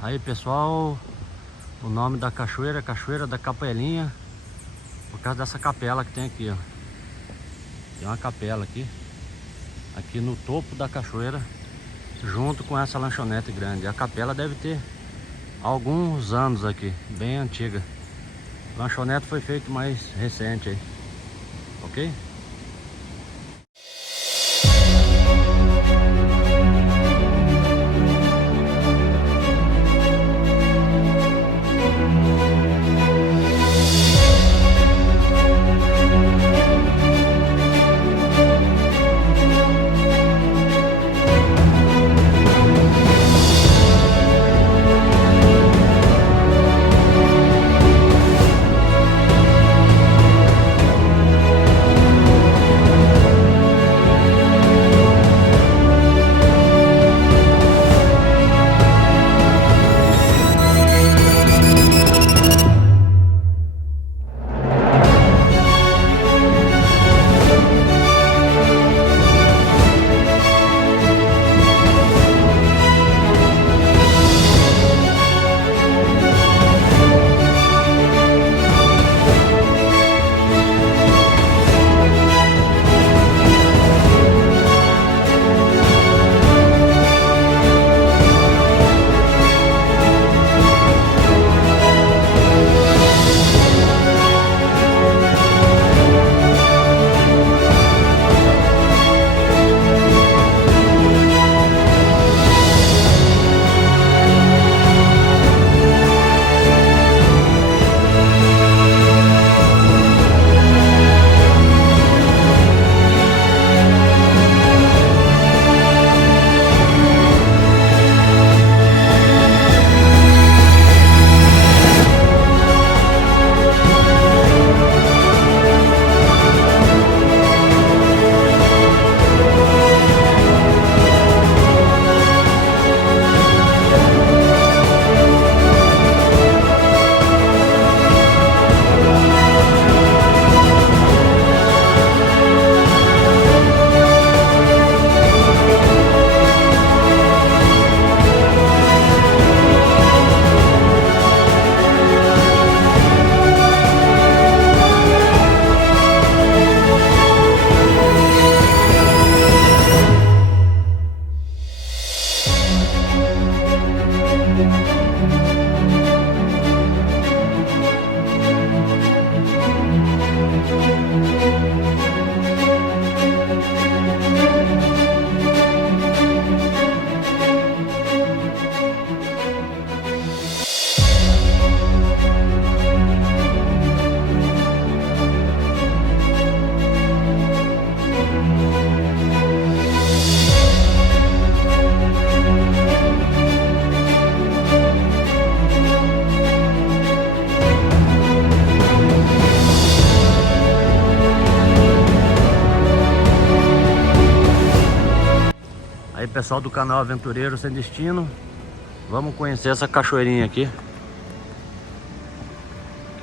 Aí pessoal, o nome da cachoeira é Cachoeira da Capelinha, por causa dessa capela que tem aqui, ó. Tem uma capela aqui no topo da cachoeira, junto com essa lanchonete grande. A capela deve ter alguns anos aqui, bem antiga. A lanchonete foi feito mais recente aí, ok? Aí pessoal do canal Aventureiro Sem Destino, vamos conhecer essa cachoeirinha aqui.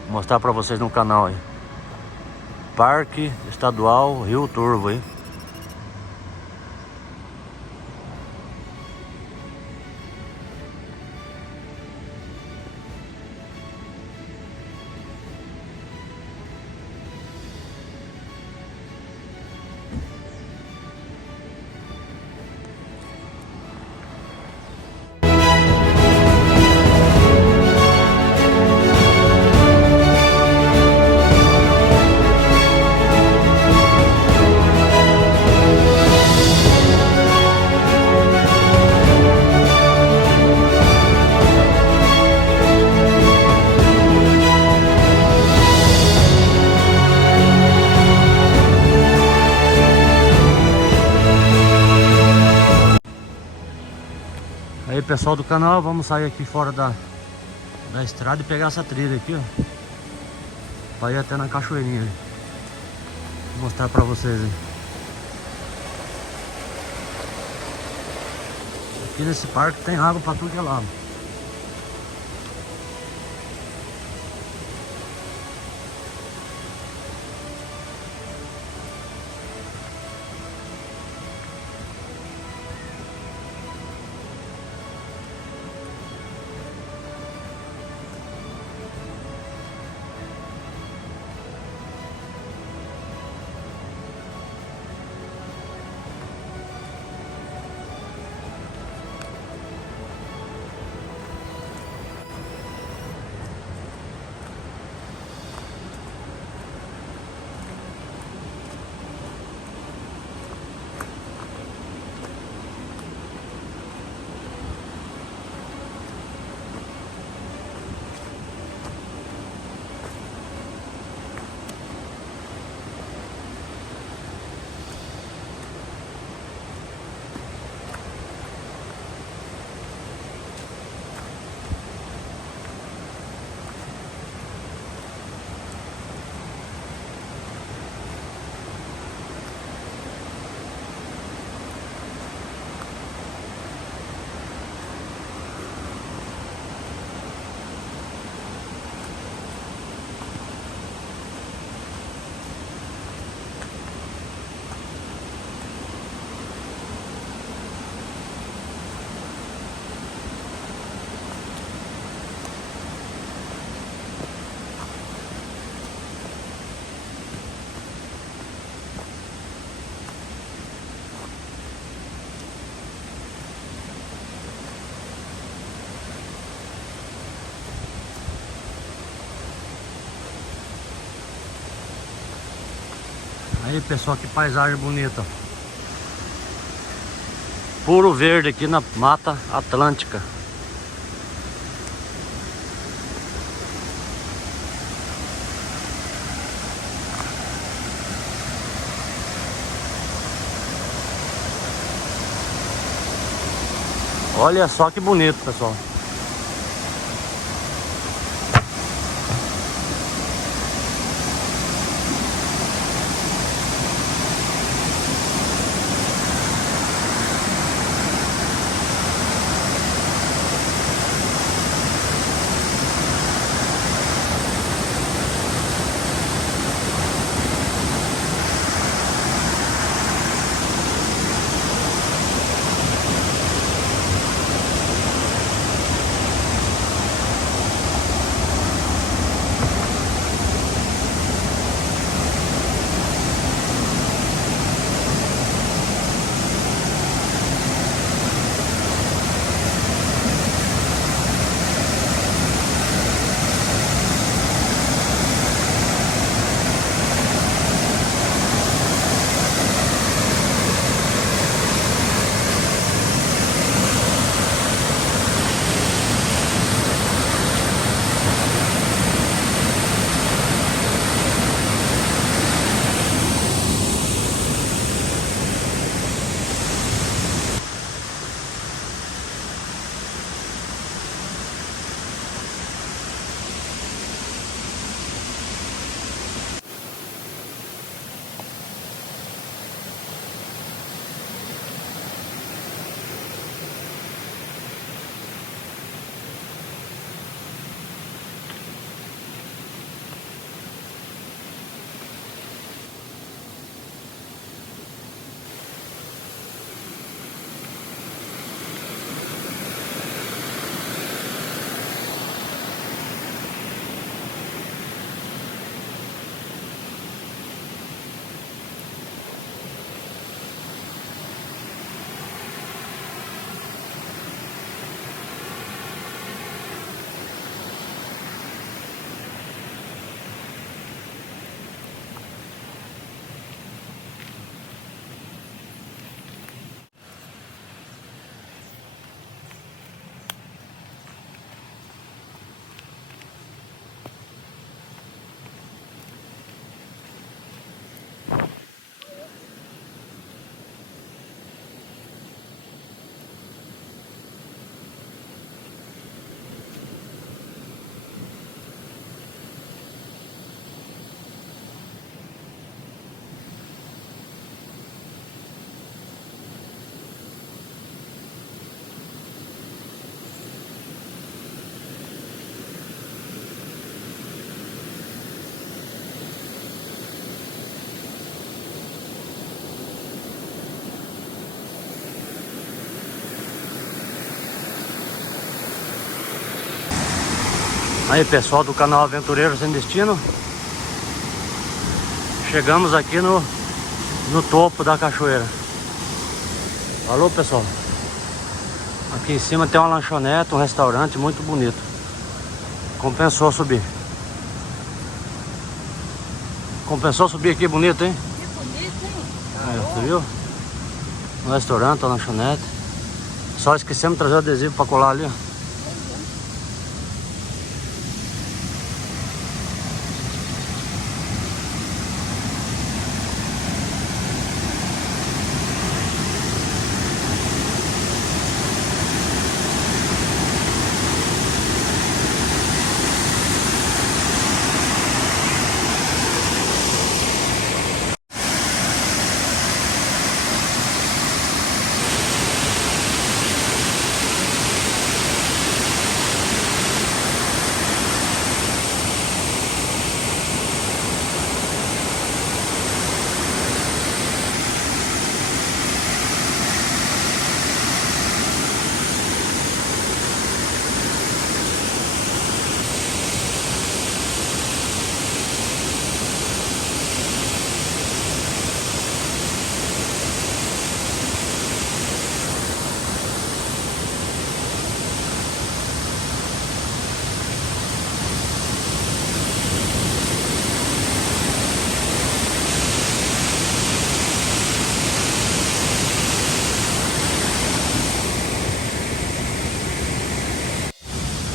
Vou mostrar pra vocês no canal aí. Parque Estadual Rio Turvo aí. Aí pessoal do canal, vamos sair aqui fora da estrada e pegar essa trilha aqui, ó, pra ir até na cachoeirinha aí. Vou mostrar pra vocês aí. Aqui nesse parque tem água pra tudo que é lado. Aí pessoal, que paisagem bonita. Puro verde aqui na Mata Atlântica. Olha só que bonito, pessoal. Aí pessoal do canal Aventureiro Sem Destino, chegamos aqui no topo da cachoeira. Alô pessoal, aqui em cima tem uma lanchonete, um restaurante muito bonito. Compensou subir. Compensou subir aqui, bonito, hein? Que bonito, hein? Aí, você viu? Um restaurante, uma lanchonete. Só esquecemos de trazer o adesivo para colar ali, ó.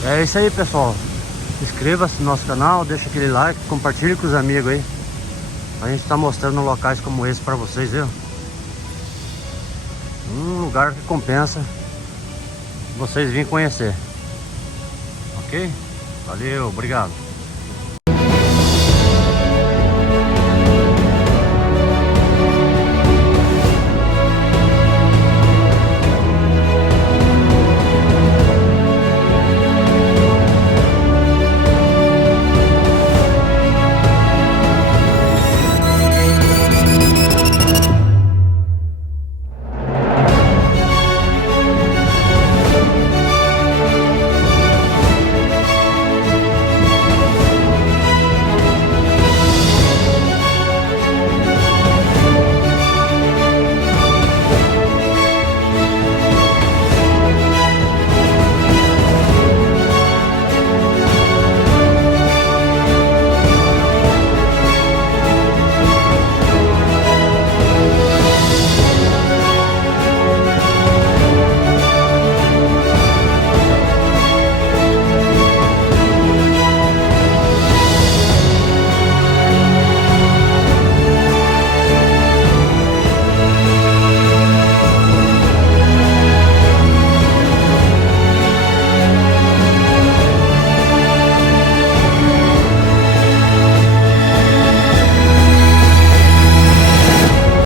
É isso aí, pessoal. Inscreva-se no nosso canal, deixa aquele like, compartilhe com os amigos aí. A gente tá mostrando locais como esse pra vocês, viu? Um lugar que compensa vocês virem conhecer. Ok? Valeu, obrigado.